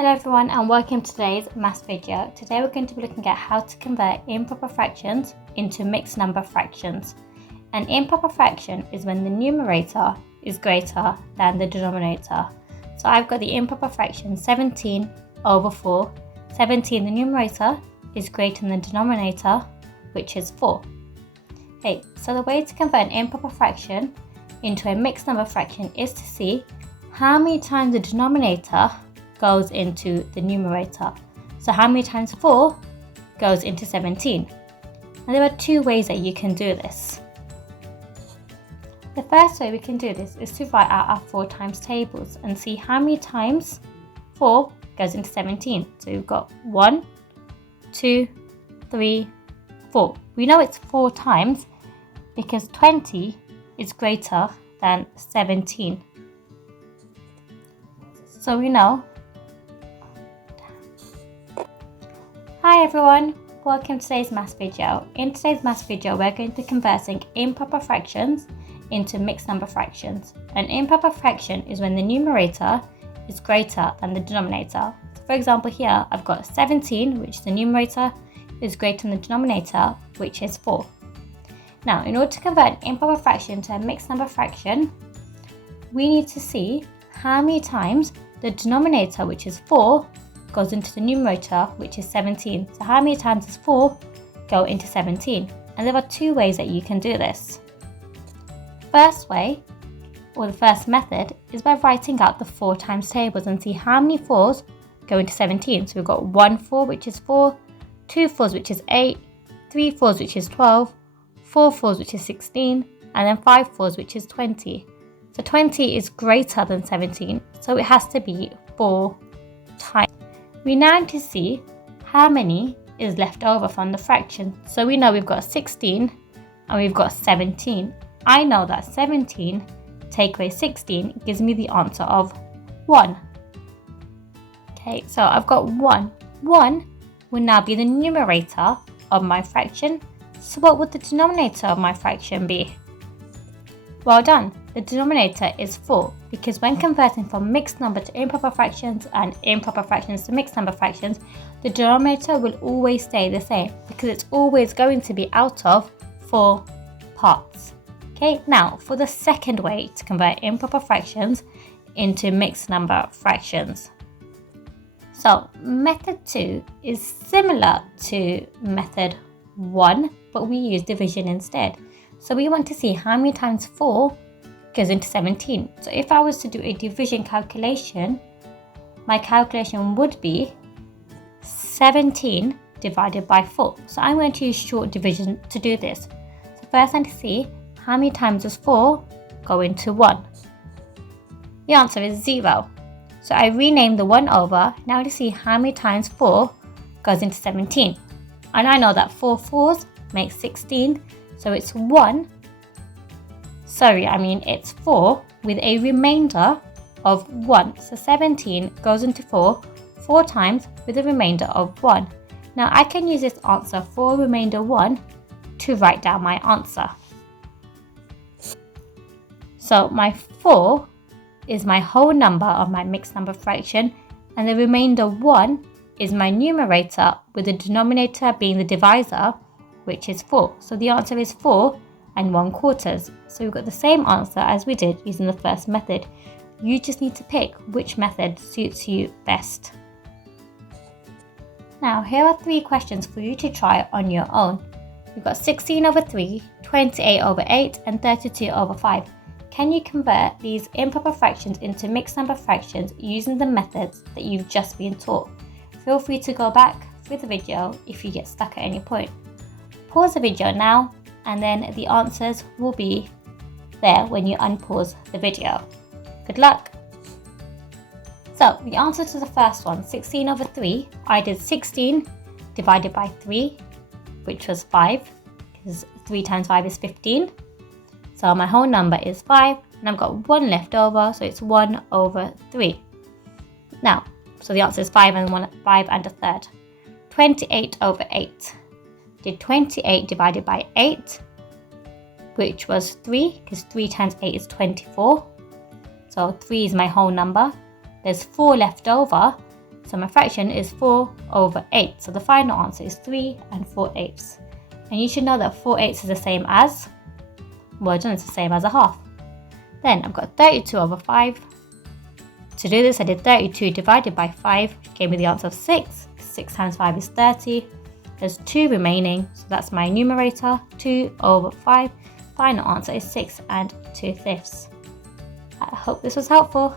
Hello everyone and welcome to today's maths video. Today we're going to be looking at how to convert improper fractions into mixed number fractions. An improper fraction is when the numerator is greater than the denominator. So I've got the improper fraction 17 over 4. 17, the numerator, is greater than the denominator, which is 4. Okay, so the way to convert an improper fraction into a mixed number fraction is to see how many times the denominator goes into the numerator. So how many times 4 goes into 17? And there are two ways that you can do this. The first way we can do this is to write out our 4 times tables and see how many times 4 goes into 17. So we've got 1, 2, 3, 4. We know it's 4 times because 20 is greater than 17. So we know. Hi everyone, welcome to today's maths video. In today's maths video, we're going to be converting improper fractions into mixed number fractions. An improper fraction is when the numerator is greater than the denominator. So for example here, I've got 17, which is the numerator, is greater than the denominator, which is 4. Now, in order to convert an improper fraction to a mixed number fraction, we need to see how many times the denominator, which is 4, goes into the numerator, which is 17. So how many times does 4 go into 17? And there are two ways that you can do this. First way, or the first method, is by writing out the 4 times tables and see how many 4s go into 17. So we've got 1 4, which is 4, 2 4s, which is 8, 3 4s, which is 12, 4 4s, which is 16, and then 5 4s, which is 20. So 20 is greater than 17, so it has to be 4 times. We now need to see how many is left over from the fraction. So we know we've got 16 and we've got 17. I know that 17 take away 16 gives me the answer of 1. Okay, so I've got 1. 1 will now be the numerator of my fraction. So what would the denominator of my fraction be? Well done. The denominator is 4 because when converting from mixed number to improper fractions and improper fractions to mixed number fractions, the denominator will always stay the same because it's always going to be out of 4 parts. Okay, now for the second way to convert improper fractions into mixed number fractions. So method 2 is similar to method 1, but we use division instead. So we want to see how many times 4 goes into 17. So if I was to do a division calculation, my calculation would be 17 divided by 4. So I'm going to use short division to do this. So first I need to see how many times does 4 go into 1. The answer is 0. So I rename the 1 over now to see how many times 4 goes into 17. And I know that 4 4s make 16. So it's it's 4 with a remainder of 1. So 17 goes into 4 times with a remainder of 1. Now I can use this answer for remainder 1 to write down my answer. So my 4 is my whole number of my mixed number fraction, and the remainder 1 is my numerator with the denominator being the divisor, which is 4. So the answer is 4 1/4. So we've got the same answer as we did using the first method. You just need to pick which method suits you best. Now here are 3 questions for you to try on your own. We've got 16 over 3, 28 over 8 and 32 over 5. Can you convert these improper fractions into mixed number fractions using the methods that you've just been taught? Feel free to go back through the video if you get stuck at any point. Pause the video now and then the answers will be there when you unpause the video. Good luck! So the answer to the first one, 16 over 3, I did 16 divided by 3, which was 5, because 3 times 5 is 15. So my whole number is 5, and I've got 1 left over, so it's 1 over 3. Now, so the answer is 5 and a third. 28 over 8. Did 28 divided by 8, which was 3, because 3 times 8 is 24. So 3 is my whole number. There's 4 left over, So my fraction is 4 over 8. So the final answer is 3 4/8. And you should know that 4/8 is the same as, well, it's the same as a half. Then I've got 32 over 5. To do this, I did 32 divided by 5, which gave me the answer of 6. 6 times 5 is 30. There's 2 remaining, so that's my numerator, 2 over 5. Final answer is 6 2/5. I hope this was helpful.